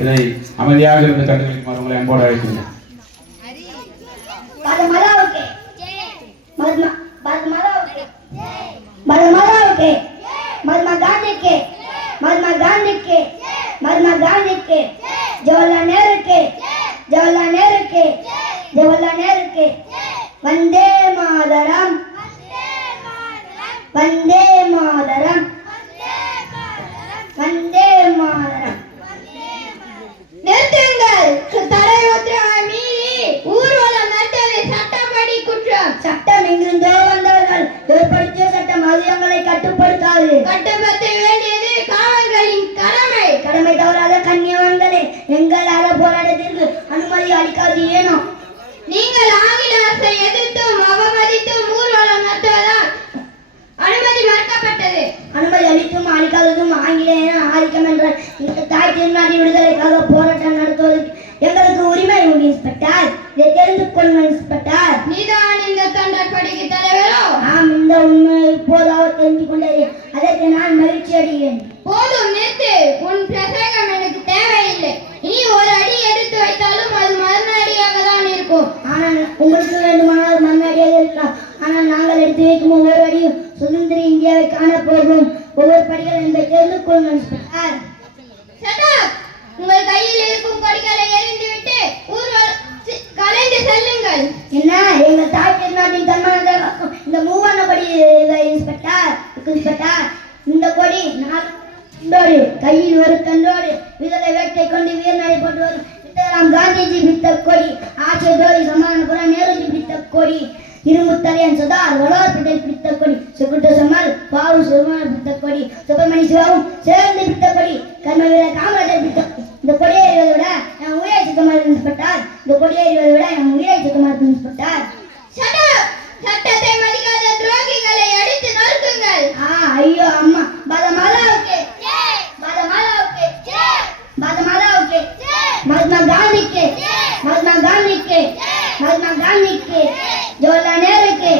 இதை அமைதியாக இருந்து கண்டுகளிக்குமாறு உங்களை அன்போடு அழைக்கின்றேன். वंदे मातरम वंदे मातरम वंदे मातरम நிறுத்துங்கள். தடை உத்தரவை மீறி ஊர்வலம் நடத்தது சட்டப்படி குற்றம். சட்டம் எங்கிருந்தோ வந்தவர்கள் ஏற்படுத்திய சட்டம் அது எங்களை கட்டுப்படுத்தாது. கட்டுப்படுத்த வேண்டியது காவல்களின் கடமை. கடமை தவறாத கண்ணியவான்களே, எங்களால போராட்டத்திற்கு அனுமதி அளிக்காது. ஏனோ நீங்கள் ஆங்கில அரசை எதிர்த்தும் அவமதித்தும் ஊர்வலம் நடத்துவதால் அனுமதி மறுக்கப்பட்டது. அனுமதி அளித்தும் அளிக்காததும் ஆங்கிலேய ஆதிக்கம் என்ற இந்த தாய் திருநாட்டின் விடுதலைக்காக போராட்டம் நடத்துவதற்கு எங்களுக்கு உரிமை உண்டு இன்ஸ்பெக்டர். இதை தெரிந்து கொள்ளுங்கள் இன்ஸ்பெக்டர். நீதான் இந்த தொண்டற்படிக்கு தலைவரோ? ஆம், இந்த உண்மை இப்போதாவது தெரிந்து கொண்டது. அதற்கு நான் மகிழ்ச்சி அடைகிறேன். போதும், நிறுத்து. உன் பிரசங்கம் எனக்கு தேவையில்லை. நீ ஒரு அடி எடுத்து வைத்தாலும் அது மறுநடியாக தான் இருக்கும். ஆனால் உங்களுக்கு வேண்டுமானால் மறுநடியாக இருக்கலாம். ஆனால் நாங்கள் எடுத்து வைக்கும் ஒவ்வொரு அடியும் சுதந்திர இந்தியாவை காணப்போகும் ஒவ்வொரு படிகள் என்பதை தெரிந்து கொள்ளுங்கள் இன்ஸ்பெக்டர். உங்கள் கையில் இருக்கும் கொடிகளை எறிந்துவிட்டு கலைந்து செல்லுங்கள். என்ன, எங்கள் தாய் திருநாட்டின் தன்மானத்தை இந்த மூவண்ண கொடி இன்ஸ்பெக்டர். இன்ஸ்பெக்டர், இந்த கொடி நாளோடு கையில் ஒரு தண்டோடு விதலை வேட்டை கொண்டு வீரநடை போட்டு வரும் வித்தராம் காந்திஜி பிடித்த கொடி, ஆட்சிய தோழி சமாதானபுரம் நேருஜி பிடித்த கொடி, இருமுத்தலையன் சதார் வல்லபாய் பட்டேல் பிடித்த கொடி, சுகுட்ட சமால் பாவு சுகுமார் பிடித்த கொடி, சுப்பிரமணிய சிவாவும் சேர்ந்து பிடித்த கொடி, கர்மவீரர் காமராஜர் பிடித்த இந்த கொடியை ஏறுவதை விட என் உயிரை சுத்தமாக இன்ஸ்பெக்டர். இந்த கொடியை ஏறுவதை விட என் உயிரை சுத்தமாக இன்ஸ்பெக்டர். சட்டத்தை மதிக்காத துரோகிகளை அடித்து நொறுக்குங்கள். ஐயோ அம்மா, பாதமாதாவுக்கு பாதமாதாவுக்கு பாதமாதாவுக்கு மகாத்மா காந்திக்கு மகாத்மா காந்திக்கு மகாத்மா காந்திக்கு ஜவஹர்லால் நேருக்கு